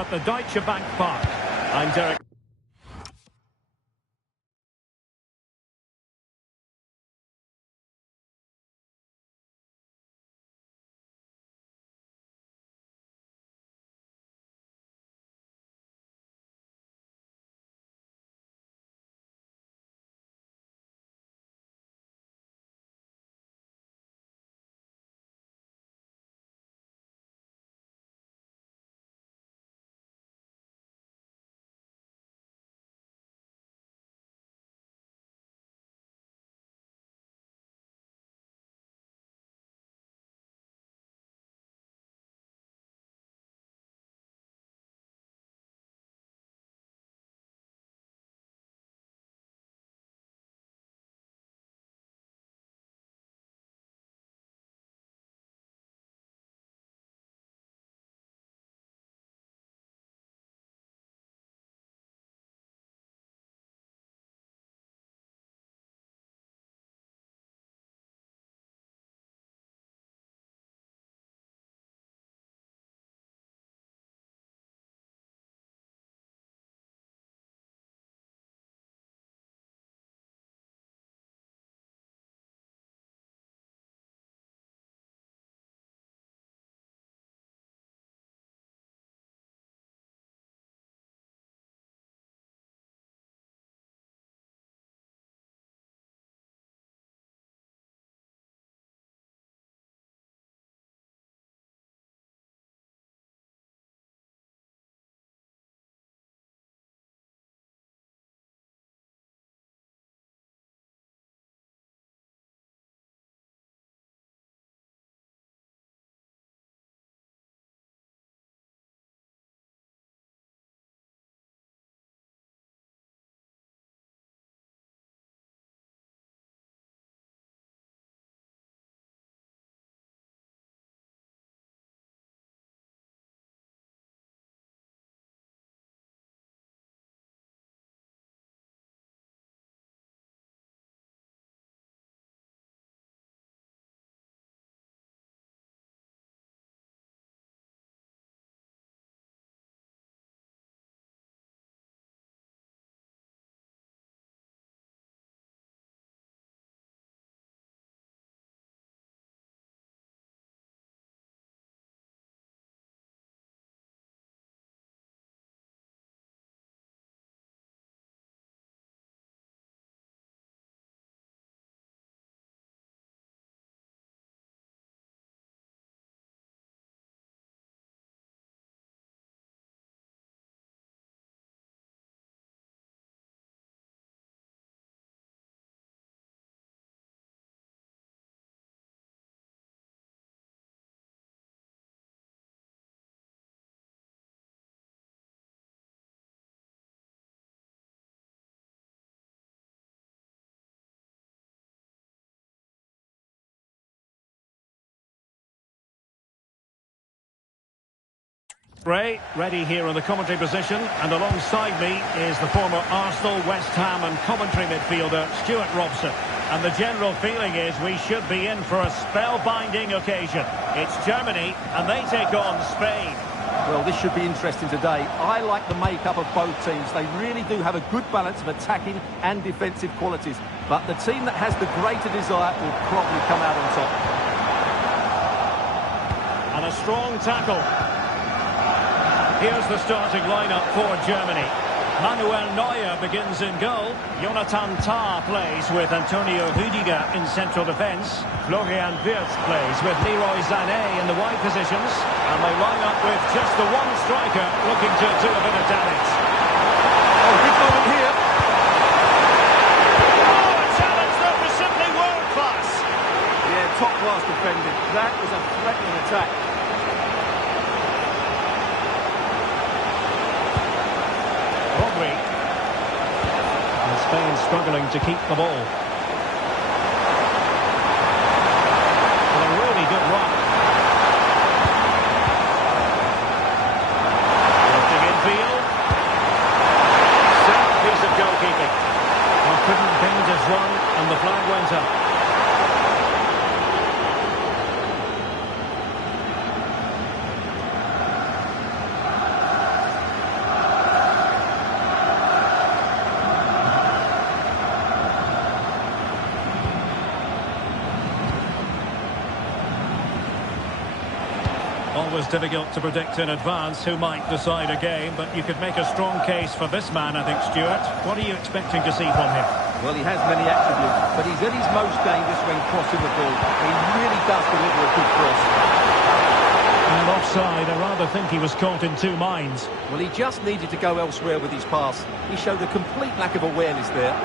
at the Deutsche Bank Park. I'm Derek. Ray, ready here in the commentary position, and alongside me is the former Arsenal, West Ham and Coventry midfielder, Stuart Robson. And the general feeling is we should be in for a spellbinding occasion. It's Germany, and they take on Spain. Well, this should be interesting today. I like the makeup of both teams. They really do have a good balance of attacking and defensive qualities. But the team that has the greater desire will probably come out on top. And a strong tackle. Here's the starting lineup for Germany. Manuel Neuer begins in goal. Jonathan Tah plays with Antonio Rüdiger in central defence. Florian Wirtz plays with Leroy Sané in the wide positions. And they line up with just the one striker looking to do a bit of damage. Oh, big moment here. Oh, a challenge that was simply world class. Yeah, top class defending. That was a threatening attack. And Spain struggling to keep the ball. And a really good run. Lifting infield. Sound piece of goalkeeping. He couldn't bend his run, and the flag went up. always difficult to predict in advance who might decide a game, but you could make a strong case for this man, I think, Stuart. What are you expecting to see from him? Well, he has many attributes, but he's at his most dangerous when crossing the ball. He really does deliver a good cross. And offside, I rather think he was caught in two minds. Well, he just needed to go elsewhere with his pass. He showed a complete lack of awareness there.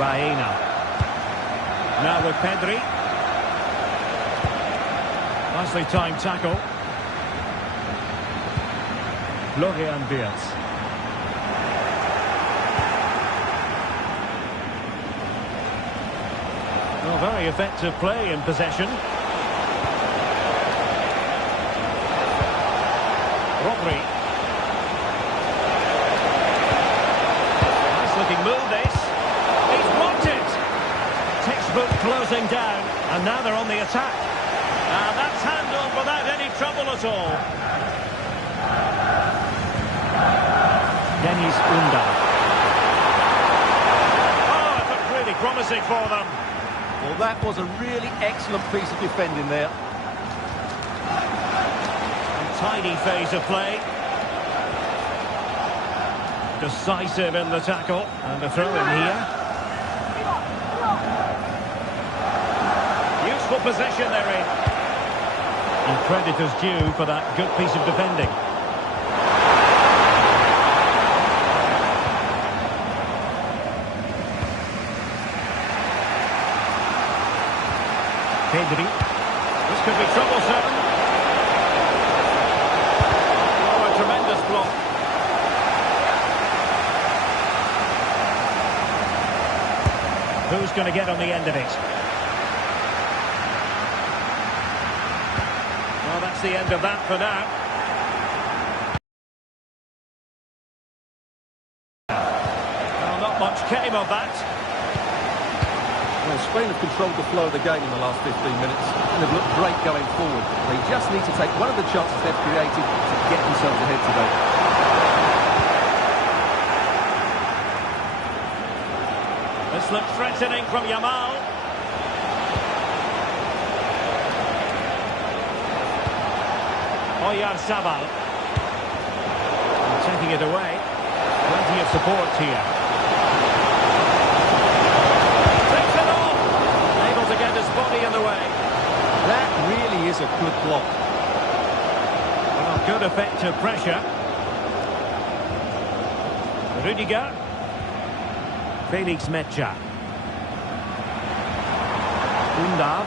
Baena. Now with Pedri. Nicely timed tackle. Florian Wirtz. Well, very effective play in possession. Rodri. Nice looking move this. He's blocked it. Textbook closing down, and now they're on the attack. And that's handled without any trouble at all. Dennis Undav. Oh, it looked really promising for them. Well, that was a really excellent piece of defending there. Tiny phase of play. Decisive in the tackle. And the throw in here. Useful possession they're in. And credit is due for that good piece of defending. Pedri. This could be troublesome. Oh, a tremendous block. Who's going to get on the end of it? Well, that's the end of that for now. Well, not much came of that. Well, Spain have controlled the flow of the game in the last 15 minutes and have looked great going forward. They just need to take one of the chances they've created to get themselves ahead today. This looks threatening from Yamal. Oyarzabal. Taking it away. Plenty of support here. Takes it off. Able to get his body in the way. That really is a good block. Well, good effective pressure. Rudiger. Felix Metscher. Undav.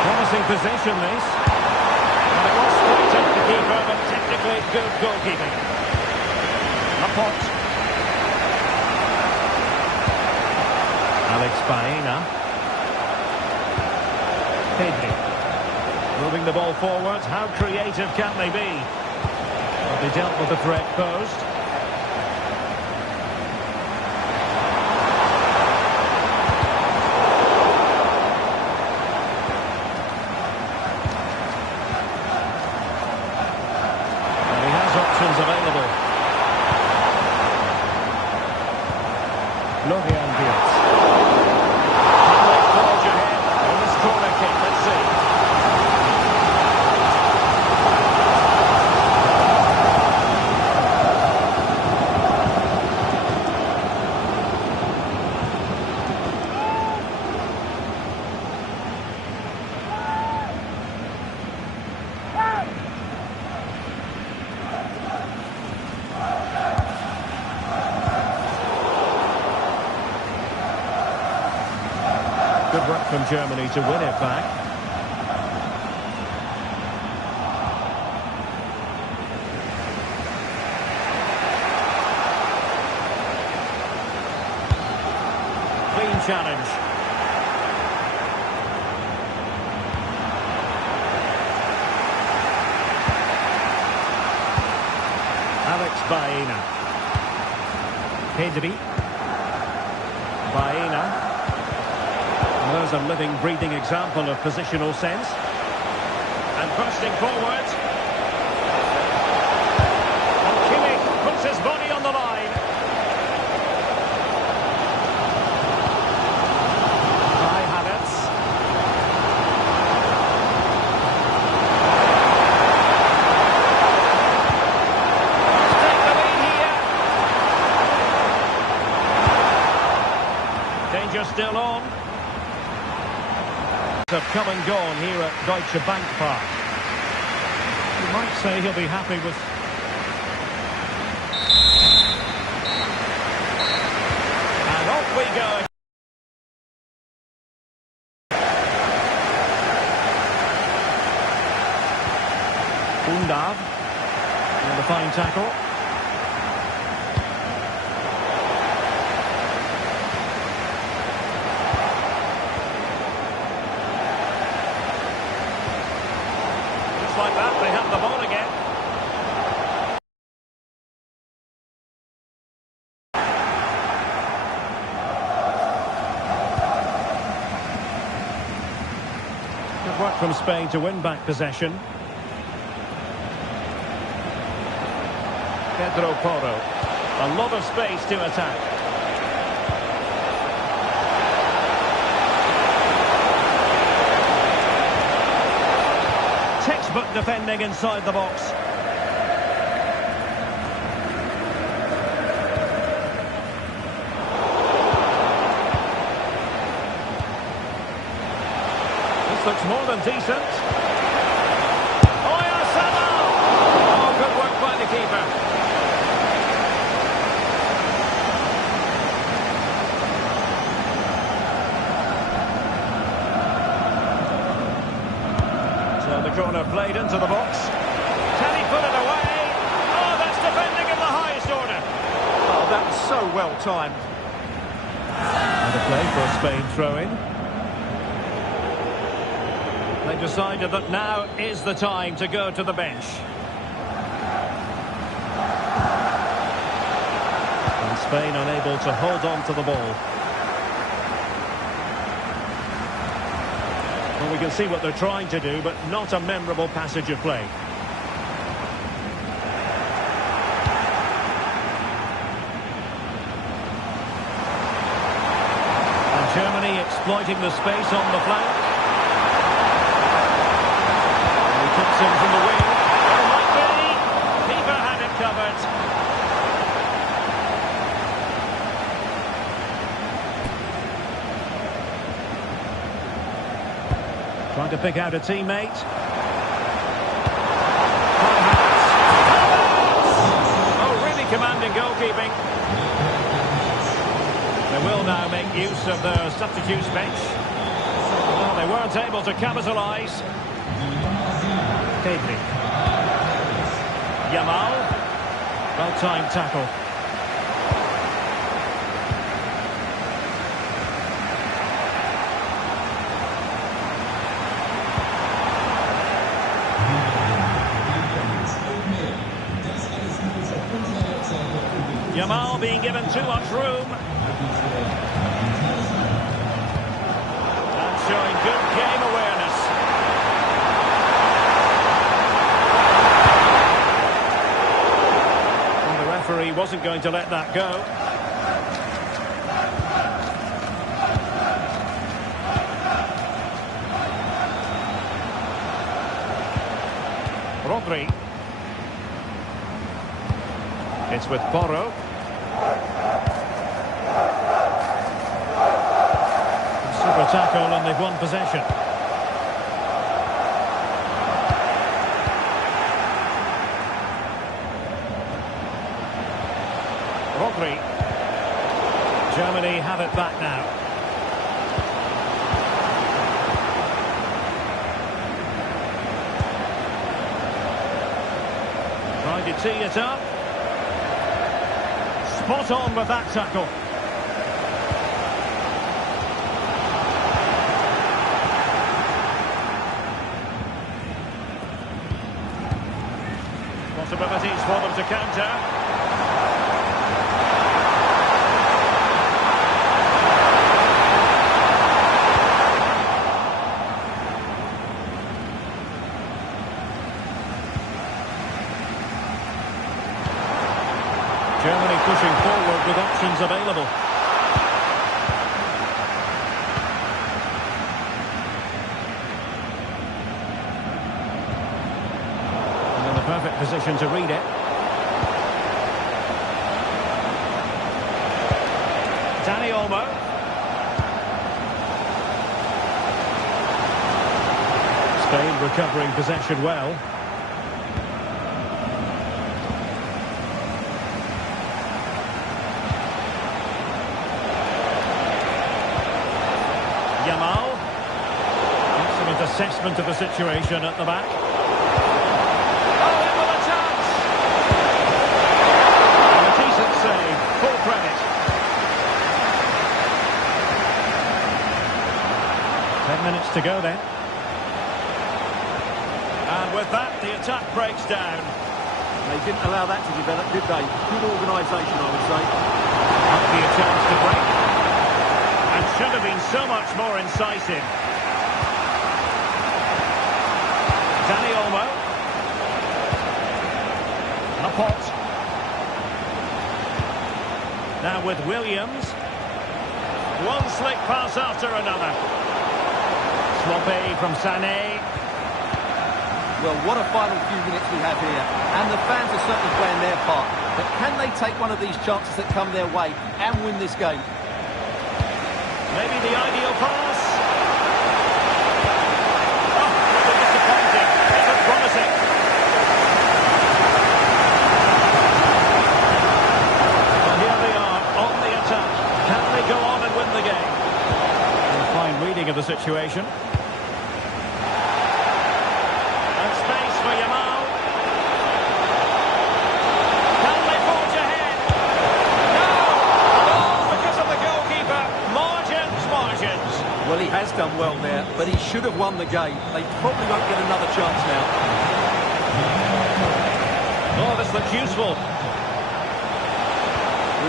Promising possession this. And it was straight at the keeper, but technically good goalkeeping. Laporte. Alex Baena. Pedri. Moving the ball forward. How creative can they be? But they dealt with the threat posed. And he has options available. Florian Wirtz. Can they forge ahead on this corner kick? Let's see. Good work from Germany to win it back. Clean challenge. Alex Baena. Pedri. Baena. there's a living, breathing example of positional sense. And bursting forward. And Kimmich puts his body on the line. Kai Havertz. Take the lead here. Danger still on. Have come and gone here at Deutsche Bank Park. You might say he'll be happy with... And off we go. Undav. And a fine tackle. Like that, they have the ball again. Good work from Spain to win back possession. Pedro Porro. A lot of space to attack. Textbook defending inside the box. This looks more than decent. Oyarzabal! Oh, good work by the keeper. Corner played into the box. Can he put it away? Oh, that's defending in the highest order. Oh, that was so well timed. And a play for a Spain throw-in. They decided that now is the time to go to the bench. And Spain unable to hold on to the ball. Well, we can see what they're trying to do, but not a memorable passage of play. And Germany exploiting the space on the flank. And he kicks in from the wing. There might be. Keeper had it covered. Trying to pick out a teammate. Oh, really commanding goalkeeping. They will now make use of their substitutes bench. Well, they weren't able to capitalise. Pedri. Yamal. Well-timed tackle. Yamal being given too much room. And showing good game awareness. And the referee wasn't going to let that go. Rodri. It's with Porro. Super tackle and they've won possession. Rodri. Germany have it back now. Trying to tee it up. Spot on with that tackle. Possibilities for them to counter. Germany pushing forward with options available. And in the perfect position to read it. Dani Olmo. Spain recovering possession well. Yamal. Excellent assessment of the situation at the back. Oh, in with a chance! And a decent save, full credit. 10 minutes to go then. And with that, the attack breaks down. They didn't allow that to develop, did they? Good organisation, I would say. Might be a chance to break. And should have been so much more incisive. Dani Olmo. Laporte. Now with Williams. One slick pass after another. Sloppy from Sané. Well, what a final few minutes we have here. And the fans are certainly playing their part. But can they take one of these chances that come their way and win this game? Maybe the ideal pass. Oh, rather disappointing. Isn't promising. Well, here they are, on the attack. Can they go on and win the game? And a fine reading of the situation. And space for Yamal. Can they forge ahead? No! Oh, because of the goalkeeper. Margins. Well, he has done well there, but he should have won the game. They probably won't get another chance now. Oh, this looks useful.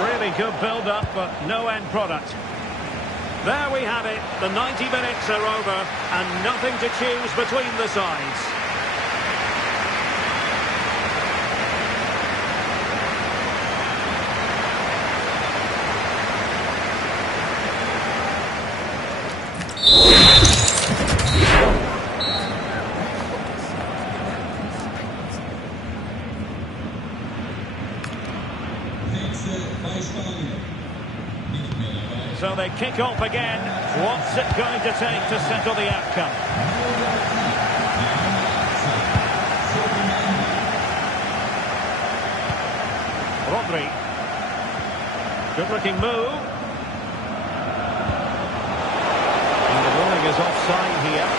Really good build-up, but no end product. There we have it. The 90 minutes are over, and nothing to choose between the sides. So they kick off again. What's it going to take to settle the outcome? Rodri. Good-looking move. And the ruling is offside here.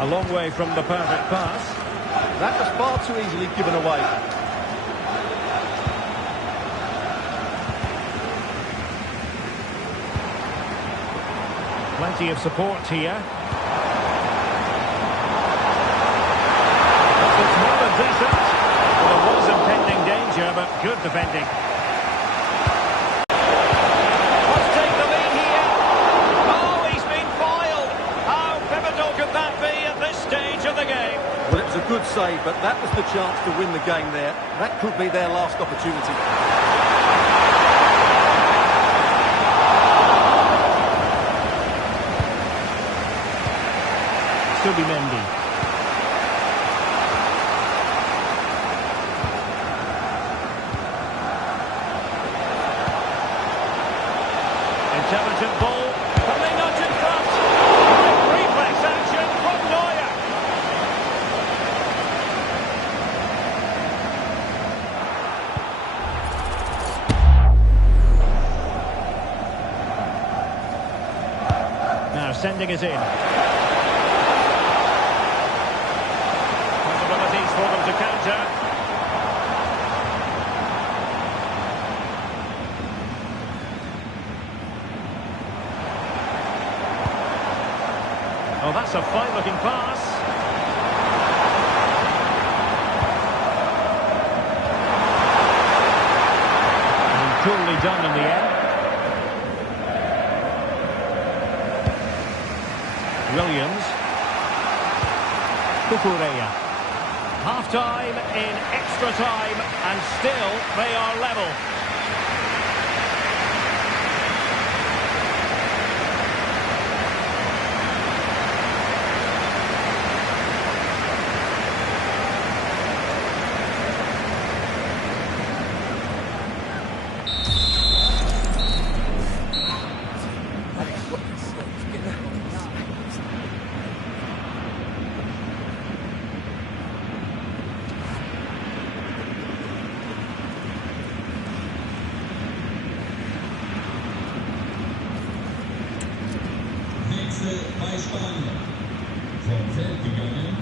A long way from the perfect pass. That was far too easily given away. Plenty of support here. It's more than decent. Well, there was impending danger, but good defending. Let's take the lead here. Oh, he's been foiled. How pivotal could that be at this stage of the game? Well, it was a good save, but that was the chance to win the game there. That could be their last opportunity. Subimendi. Intelligent ball. Can they nudge in front? Reflex action from Neuer. Now sending it in. Possibilities for them to counter. Oh, that's a fine-looking pass. And coolly done in the end. Williams. Cucurella. Half-time in extra time, and still they are level. Bei Spanien. Vom Feld gegangen,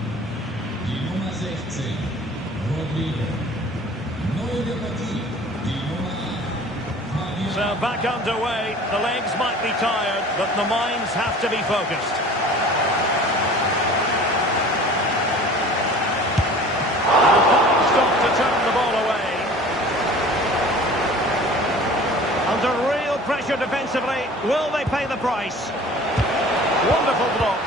die Nummer 16, Rodrigo. Neue der Partie, die Nummer 8, Fabian. So back underway, the legs might be tired, but the minds have to be focused. Stop to turn the ball away. Under real pressure defensively, will they pay the price? Wonderful block.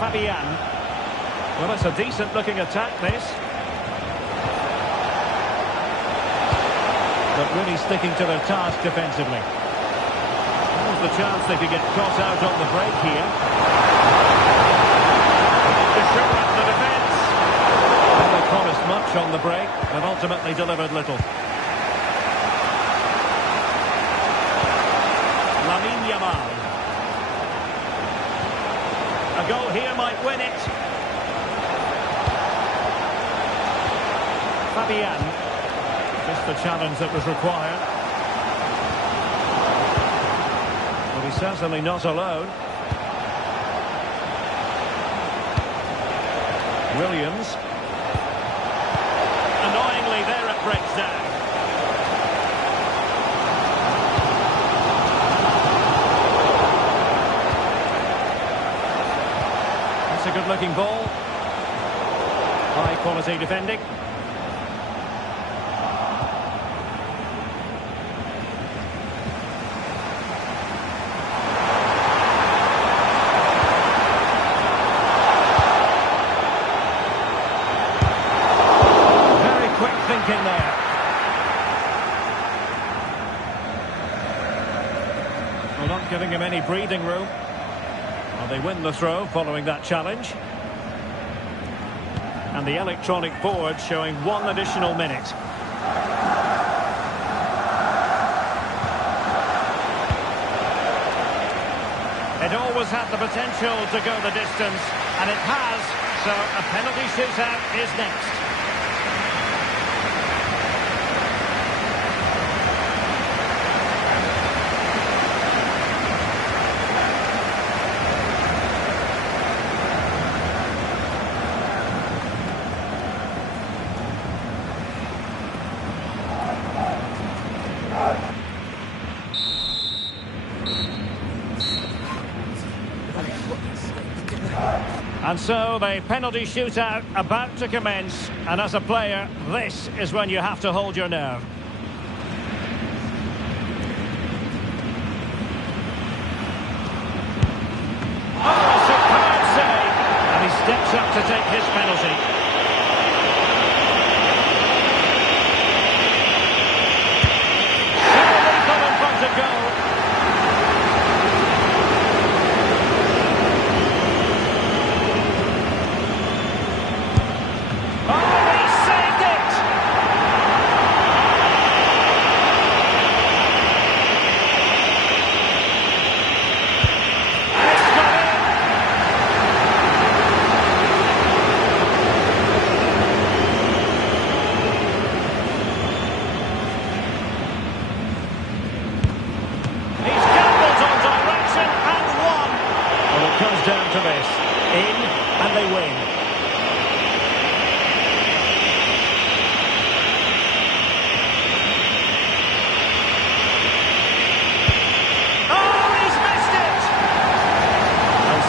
Fabian. Well, it's a decent-looking attack, this. But really sticking to their task defensively. There's the chance they could get caught out on the break here. To shore up the defence. Well, they promised much on the break, but ultimately delivered little. Lamine Yamal. A goal here might win it. Fabian. Just the challenge that was required. But he's certainly not alone. Williams. Annoyingly, there it breaks down. That's a good-looking ball. High-quality defending. Thinking there. Well, not giving him any breathing room. Well, they win the throw following that challenge. And the electronic board showing 1 additional minute. It always had the potential to go the distance, and it has, so a penalty shootout is next. And so the penalty shootout about to commence, and as a player, this is when you have to hold your nerve. Oh, a superb save, and he steps up to take his penalty. Surely come in front of goal. comes down to this. In, and they win.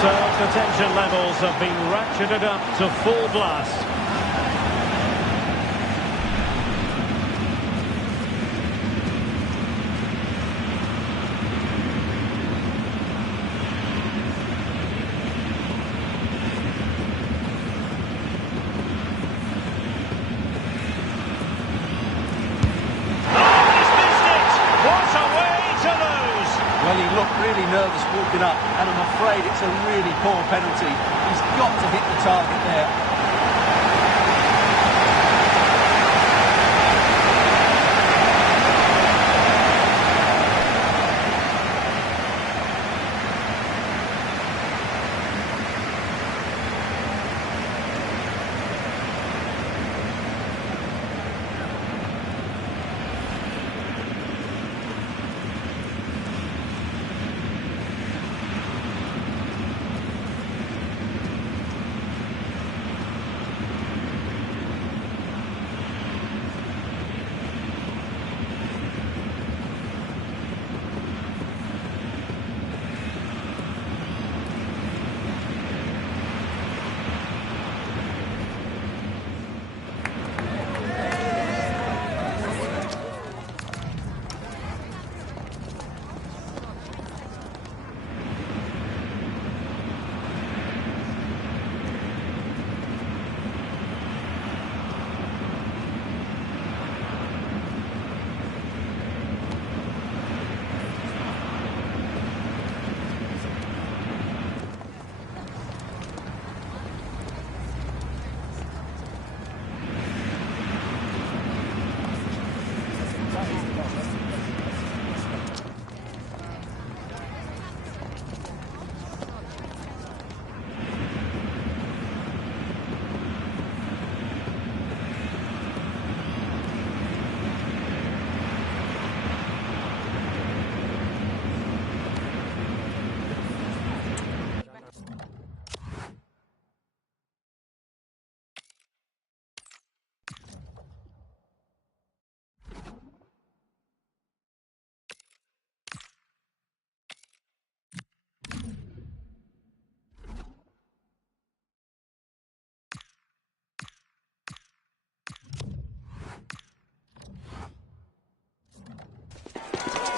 So the tension levels have been ratcheted up to full blast. Well, he looked really nervous walking up, and I'm afraid it's a really poor penalty. He's got to hit the target there.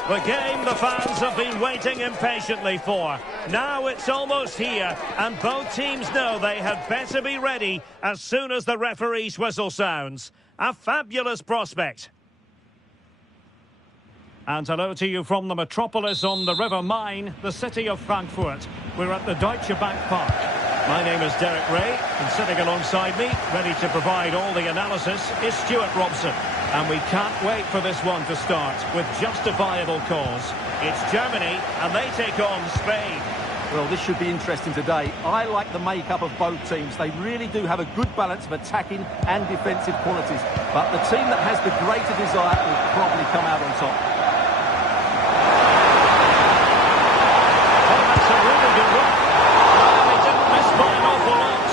The game the fans have been waiting impatiently for. Now it's almost here, and both teams know they had better be ready as soon as the referee's whistle sounds. A fabulous prospect. And hello to you from the metropolis on the River Main, the city of Frankfurt. We're at the Deutsche Bank Park. My name is Derek Ray, and sitting alongside me, ready to provide all the analysis, is Stuart Robson. And we can't wait for this one to start with justifiable cause. It's Germany, and they take on Spain. Well, this should be interesting today. I like the makeup of both teams. They really do have a good balance of attacking and defensive qualities. But the team that has the greater desire will probably come out on top. Oh, that's a really good run. Well, he didn't miss by an awful lot.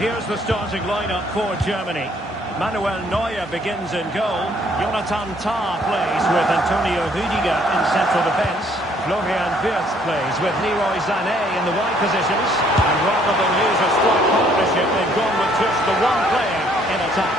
Here's the starting lineup for Germany. Manuel Neuer begins in goal. Jonathan Tah plays with Antonio Rüdiger in central defence. Florian Wirtz plays with Leroy Sané in the wide positions. And rather than use a strike partnership, they've gone with just the one player in attack.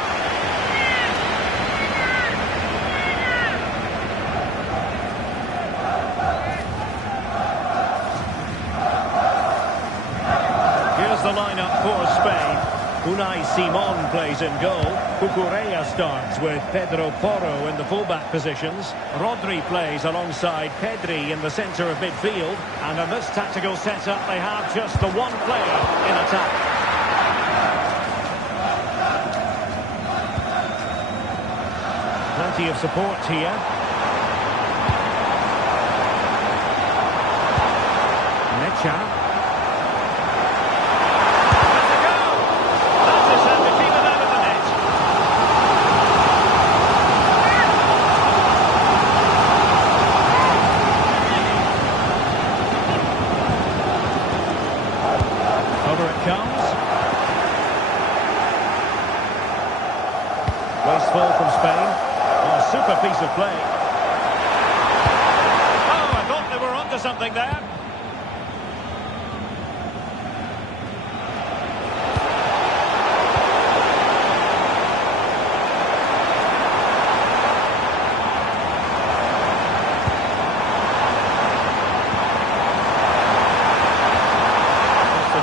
Here's the lineup for Spain. Unai Simon plays in goal. Cucurella starts with Pedro Porro in the fullback positions. Rodri plays alongside Pedri in the centre of midfield. And in this tactical setup, they have just the one player in attack. Plenty of support here. Necha. comes. Wasteful from Spain. Oh, super piece of play. Oh, I thought they were onto something there.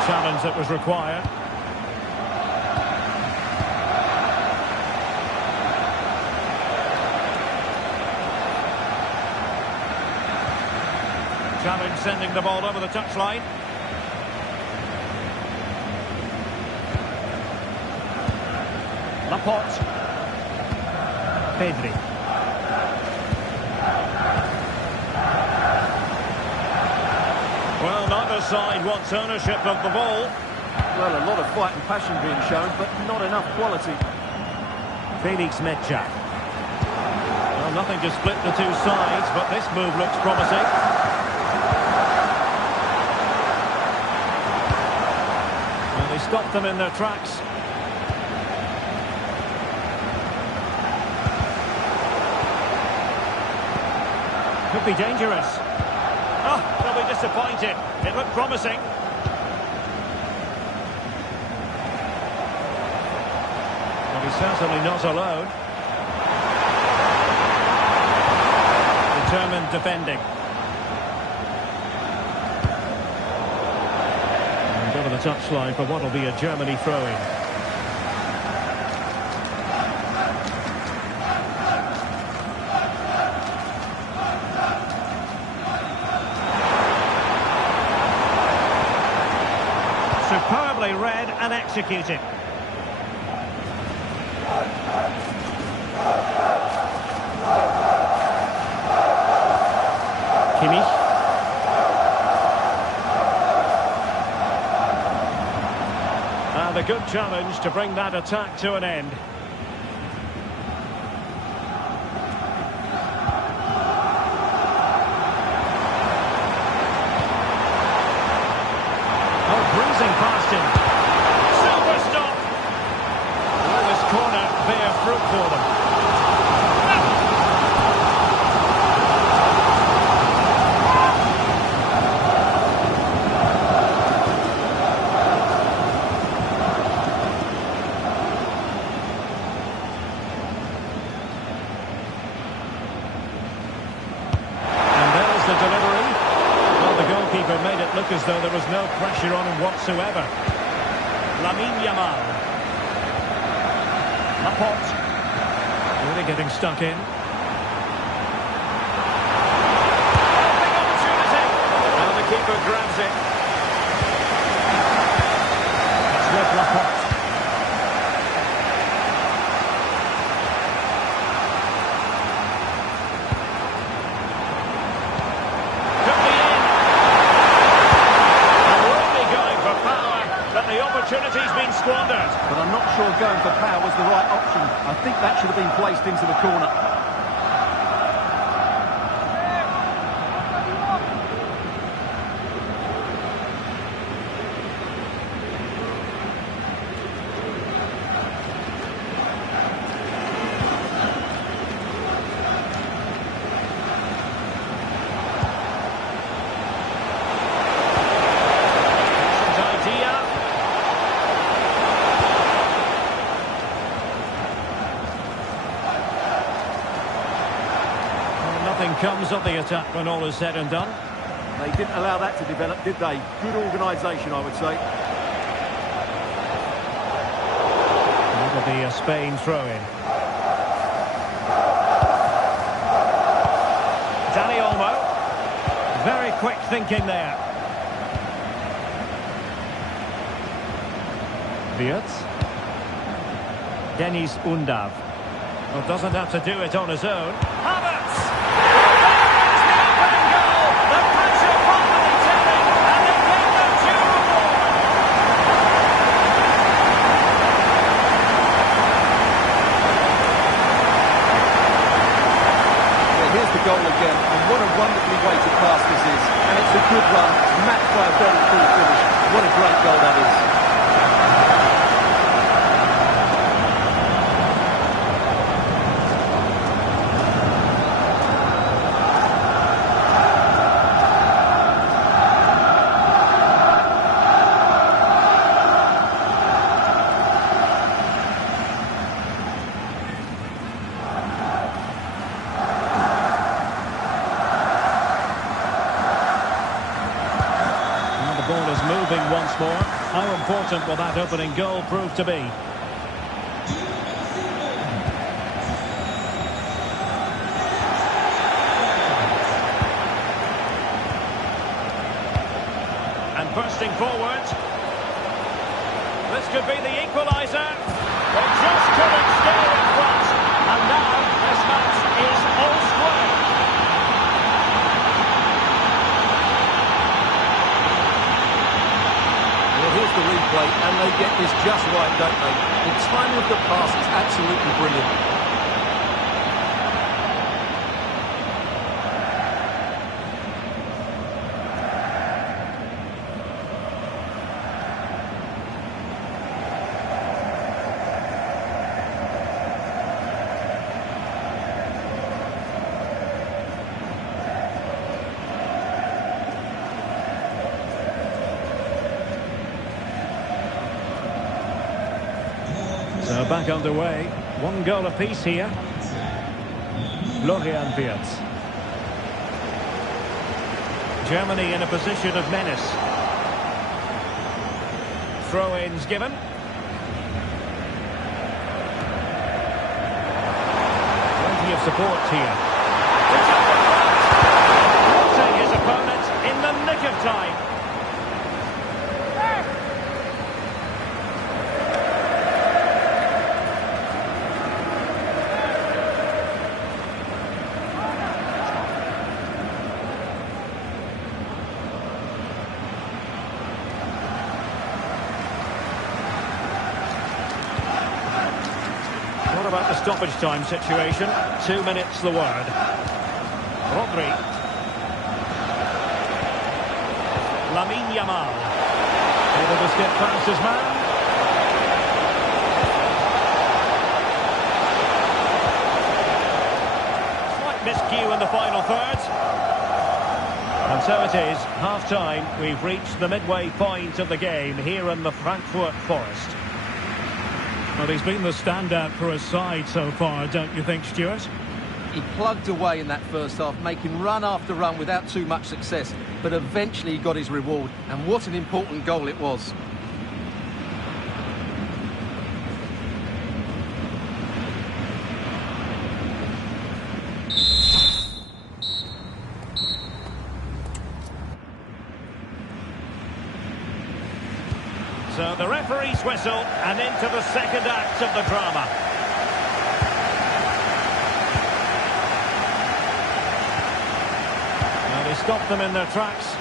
Challenge that was required. Challenge sending the ball over the touchline. Laporte. Pedri. Well, neither side wants ownership of the ball. Well, a lot of fight and passion being shown, but not enough quality. Felix Mecha. Well, nothing to split the two sides, but this move looks promising. Well, they stopped them in their tracks. Could be dangerous. Oh, they'll be disappointed. It looked promising. Well, he's certainly not alone. Determined defending. And over the touchline for what will be a Germany throw-in. Superbly read and executed. Kimmich. And a good challenge to bring that attack to an end. Breezing past him. Silver stop. Will this corner bear fruit for them? And there's the delivery. Well, the goalkeeper made it look as though there was no pressure on him whatsoever. Lamine Yamal. Laporte. Really getting stuck in. Big opportunity. Well, the keeper grabs it. It's with Laporte. Opportunity's been squandered. But I'm not sure going for power was the right option. I think that should have been placed into the corner. Nothing comes of the attack when all is said and done. They didn't allow that to develop, did they? Good organisation, I would say. That'll be a Spain throw-in. Dani Olmo. Very quick thinking there. Wirtz. Denis Undav. Well, doesn't have to do it on his own. Havertz! Goal again, and what a wonderfully weighted pass this is, and it's a good run, matched by a very cool finish. What a great goal that is. moving once more. How important will that opening goal prove to be? And bursting forward. This could be the equaliser. They just couldn't stay in front. And now this match is all square. Well, here's the replay, and they get this just right, don't they? The timing of the pass is absolutely brilliant. So back underway. One goal apiece here. Florian Wirtz. Germany in a position of menace. Throw-ins given. Plenty of support here. Thwarting his opponent in the nick of time. What about the stoppage time situation? 2 minutes the word. Rodri. Lamine Yamal. Able to skip past his man. Slight miscue in the final third. And so it is, half-time. We've reached the midway point of the game here in the Frankfurt Forest. Well, he's been the standout for his side so far, don't you think, Stuart? He plugged away in that first half, making run after run without too much success, but eventually he got his reward, and what an important goal it was. So the referee's whistle, and into the second act of the drama. Now they stopped them in their tracks.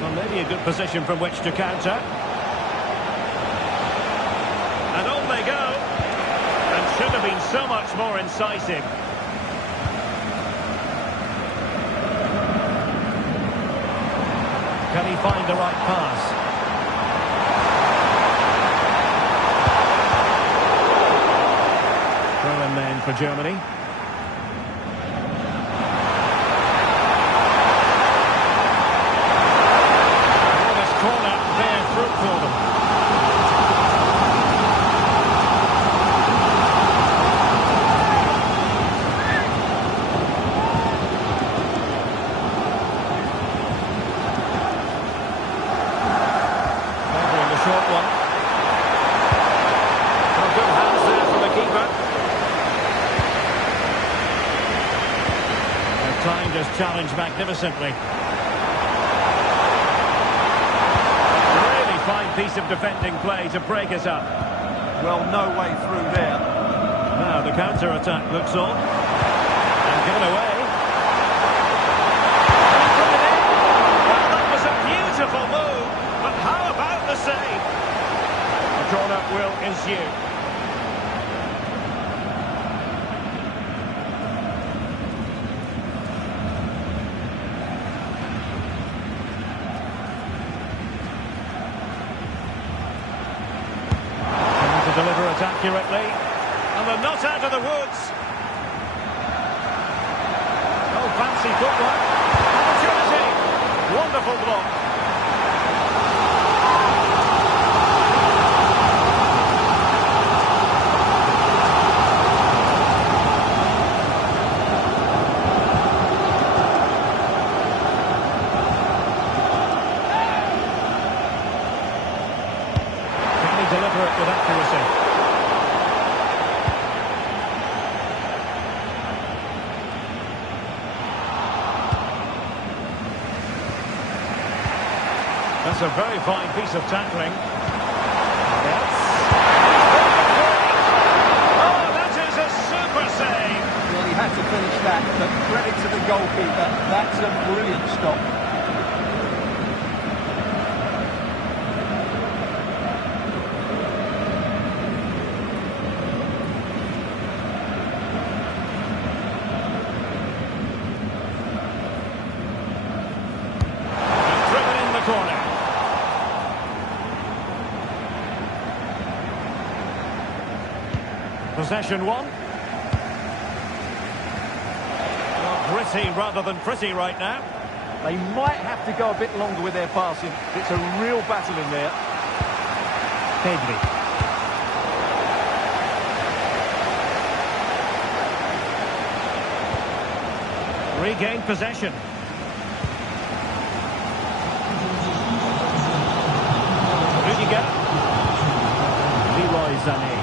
Well, maybe a good position from which to counter. And on they go. And should have been so much more incisive. Can he find the right pass? Throw in then for Germany. Oh, this corner bears fruit for them. Short one. Well, good hands there from the keeper. They've timed his challenge magnificently. Really fine piece of defending play to break us up. Well, no way through there. Now the counter-attack looks on. And given away. And put it in. Well, that was a beautiful move. But how about the save? The corner will ensue. Trying to deliver it accurately. And they're not out of the woods. Oh, fancy footwork. Opportunity. Wonderful block. That's a very fine piece of tackling. Yes. Oh, that is a super save. Well, he had to finish that, but credit to the goalkeeper. That's a brilliant stop. Corner. Possession one. Well, gritty rather than pretty right now. They might have to go a bit longer with their passing. It's a real battle in there. Pedri. Regained possession. Rudiger. Leroy Sané.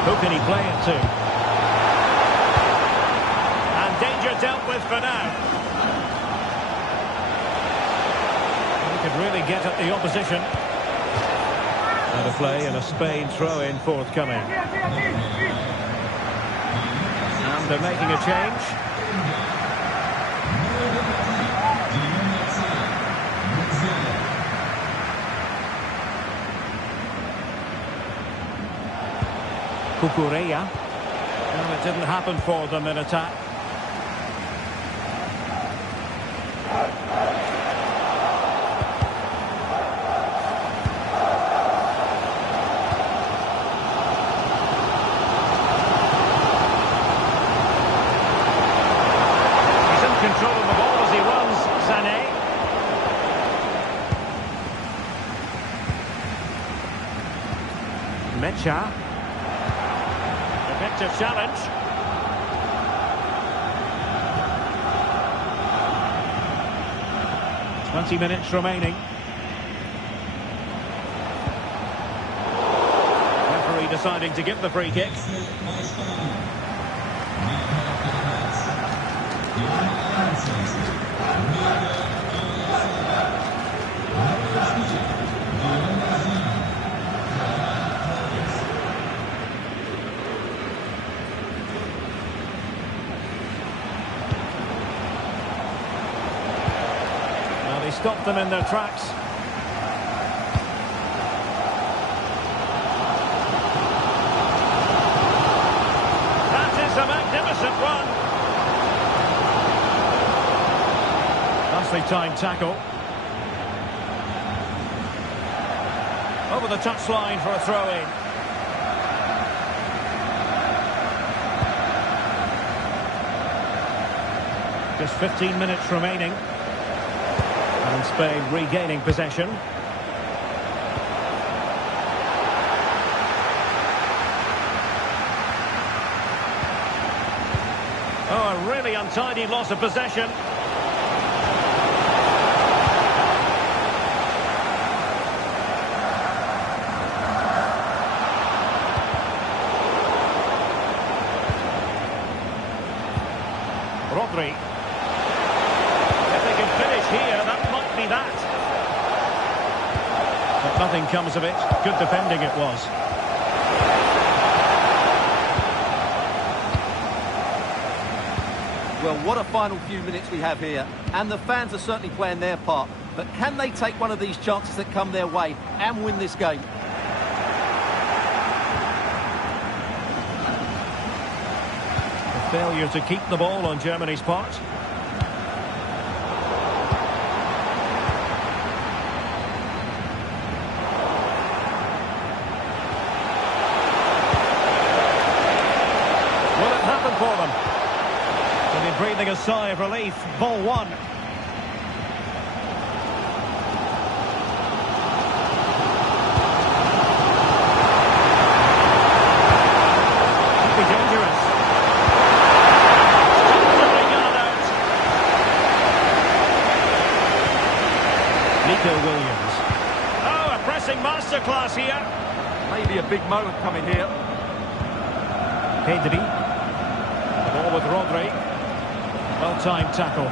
Who can he play it to? And danger dealt with for now. He could really get at the opposition. Out of play and a Spain throw-in forthcoming. And they're making a change. Cucurella. Well, it didn't happen for them in attack. He's in control of the ball as he runs, Sané. Mecha. Effective challenge. "20 minutes remaining. Referee deciding to give the free kick. Stopped them in their tracks. That is a magnificent run. Nicely timed tackle. Over the touchline for a throw-in. Just 15 minutes remaining. And Spain regaining possession. Oh, a really untidy loss of possession. Rodri. If they can finish here, that might be that. But nothing comes of it. Good defending it was. Well, what a final few minutes we have here. And the fans are certainly playing their part. But can they take one of these chances that come their way and win this game? A failure to keep the ball on Germany's part. Will it happen for them? They'll be breathing a sigh of relief. Ball one. Could be dangerous. Totally yard out. Nico Williams. Oh, a pressing masterclass here. Maybe a big moment coming here. Pedri. The ball with Rodri. Well-timed tackle.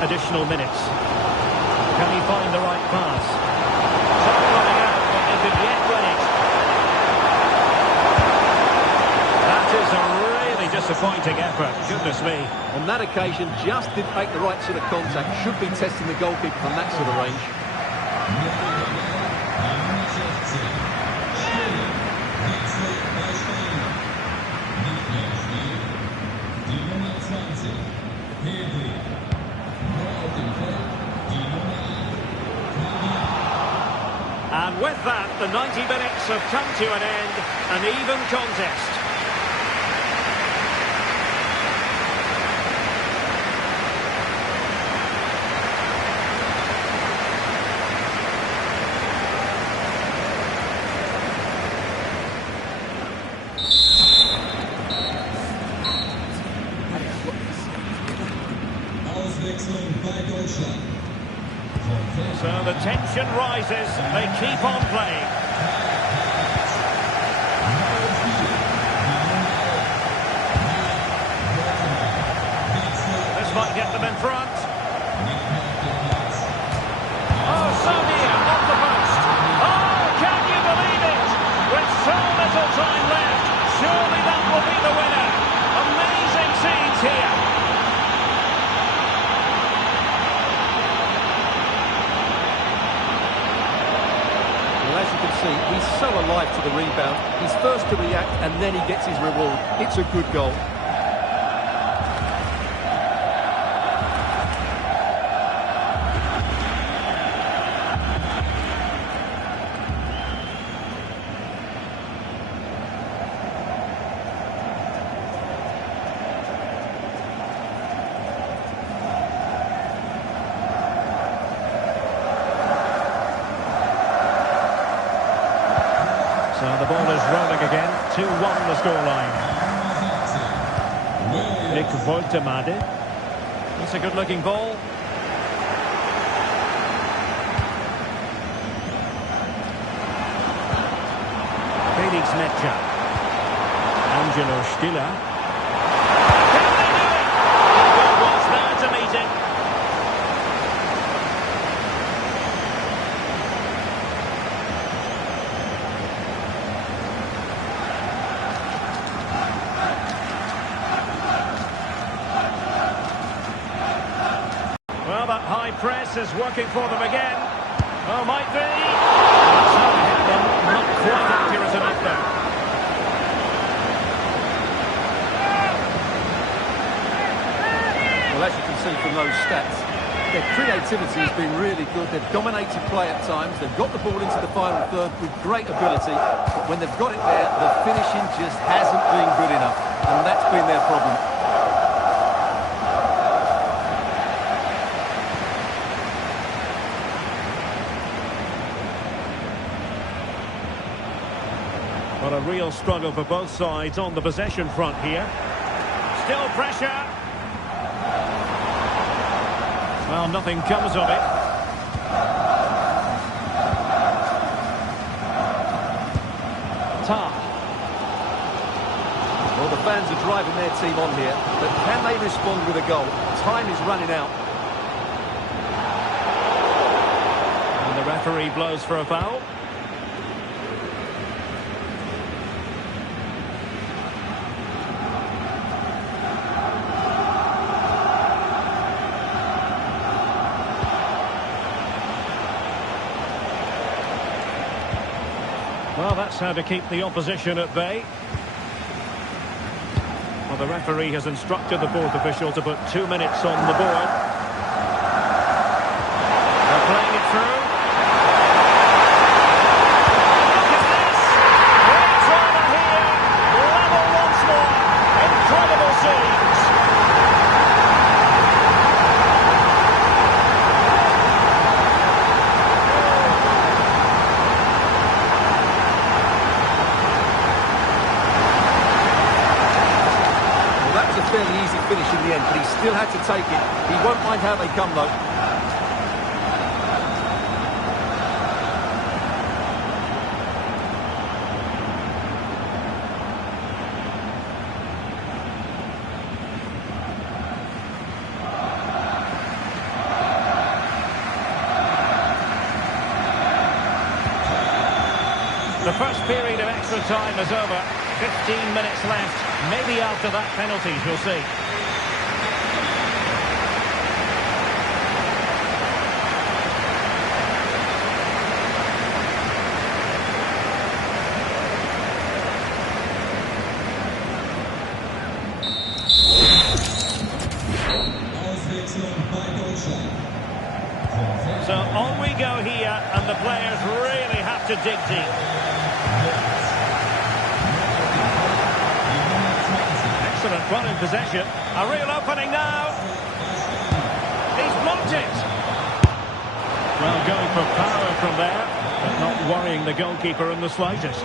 additional minutes. Can he find the right pass? Time running out, but they could yet win it. That is a really disappointing effort. Goodness me. On that occasion, just didn't make the right sort of contact. Should be testing the goalkeeper from that sort of range. And with that, the 90 minutes have come to an end, an even contest. Auswechslung bei Deutschland. So the tension rises, they keep on playing. This might get them in front. Oh, so near, off the post. Oh, can you believe it? With so little time left, surely that will be the winner. Amazing scenes here. As you can see, he's so alive to the rebound. He's first to react and then he gets his reward. It's a good goal. So the ball is rolling again. 2-1 the scoreline. Nick Woltemade. It's a good-looking ball. Felix Metscher. Angelo Stiller. Can they do it? The goal was there to meet it. Well, that high press is working for them again. Oh, might be. That's how they hit them. Not quite accurate enough there. Well, as you can see from those stats, their creativity has been really good. They've dominated play at times. They've got the ball into the final third with great ability. But when they've got it there, the finishing just hasn't been good enough. And that's been their problem. But a real struggle for both sides on the possession front here. Still pressure. Well, nothing comes of it. Tah. Well, the fans are driving their team on here, but can they respond with a goal? Time is running out. And the referee blows for a foul. Well, that's how to keep the opposition at bay. Well, the referee has instructed the fourth official to put 2 minutes on the board. They're playing it through. Look at this! Great drama here. Level once more. Incredible scenes. Fairly easy finish in the end, but he still had to take it. He won't mind how they come, though. The first period of extra time is over. 15 minutes left. Maybe after that penalties, we'll see. So on we go here, and the players really have to dig deep. Excellent run in possession. A real opening now. He's blocked it. Well, going for power from there, but not worrying the goalkeeper in the slightest.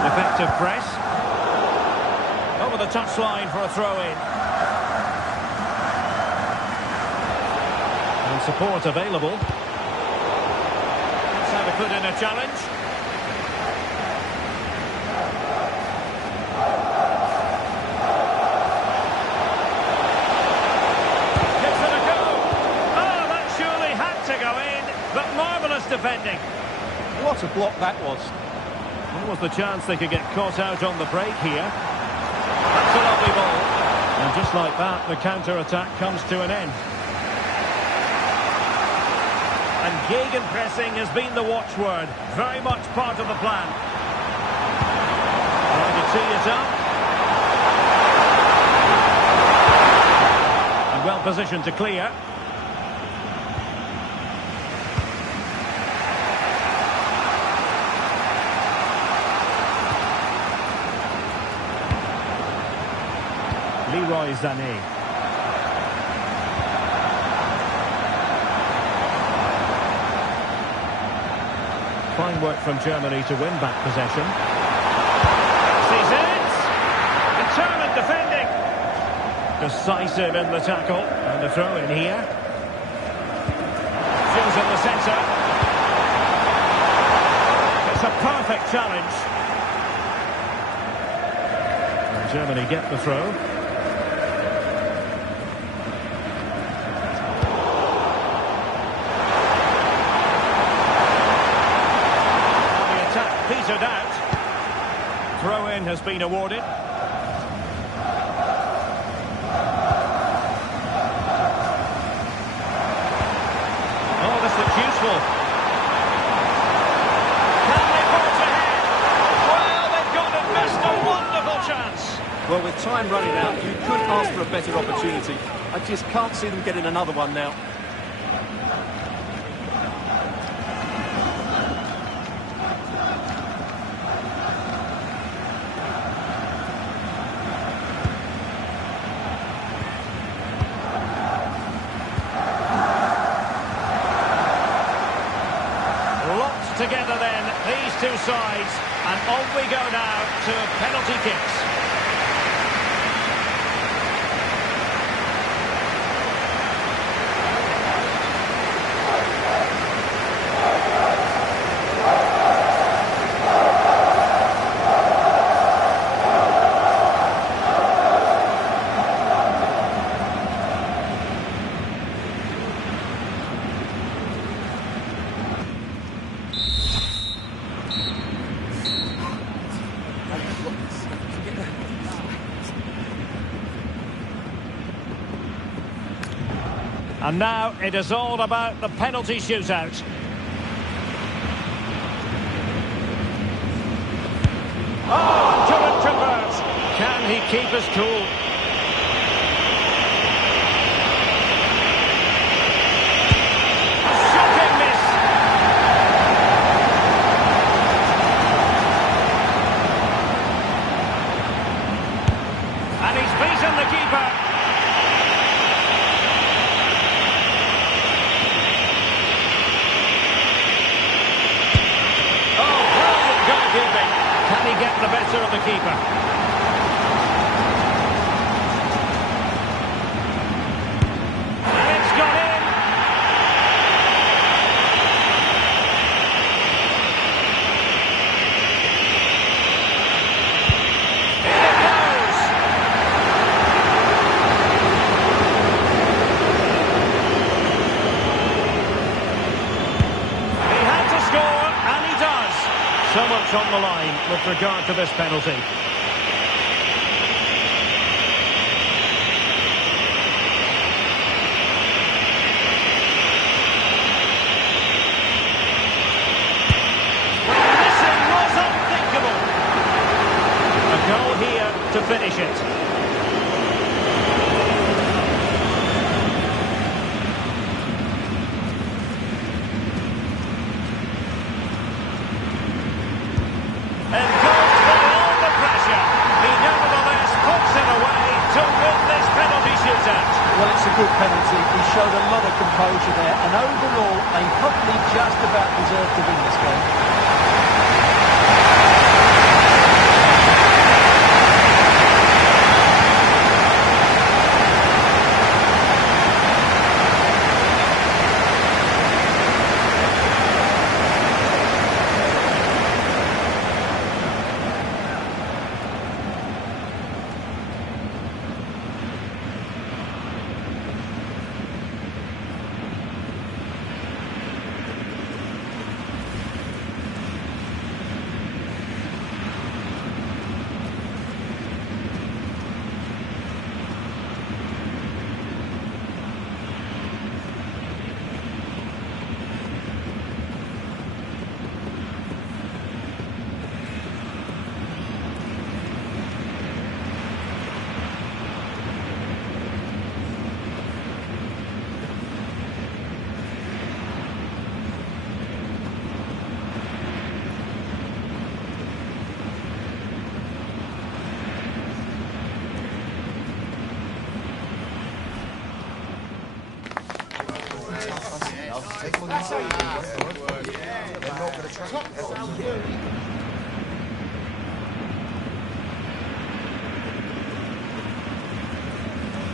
Effective press. Over the touchline for a throw-in. And support available. That's how to put in a challenge. Gives it a go. Oh, that surely had to go in, but marvellous defending. What a block that was. What was the chance they could get caught out on the break here? That's a lovely ball. And just like that, the counter-attack comes to an end. And gegenpressing has been the watchword. Very much part of the plan. Trying to tee it up. And well positioned to clear. Leroy Sané. Fine work from Germany to win back possession. Sees it! Determined defending. Decisive in the tackle. And the throw in here. Fills in the centre. It's a perfect challenge. And Germany get the throw. Petered out. Throw-in has been awarded. Oh, this looks useful. Can they forge ahead? Well, they've got and missed a wonderful chance. Well, with time running out, you couldn't ask for a better opportunity. I just can't see them getting another one now. Together then, these two sides, and on we go now to penalty kicks. And now it is all about the penalty shootout. Oh, and couldn't convert. Can he keep his cool? A shocking miss. And he's beaten the keeper. Can he get the better of the keeper? much on the line with regard to this penalty. Goal here to finish it. And goes beyond the pressure. He nevertheless puts it away to win this penalty shootout. Well, it's a good penalty. He showed a lot of composure there, and overall, they probably just about deserved to win this game. They're not going to try.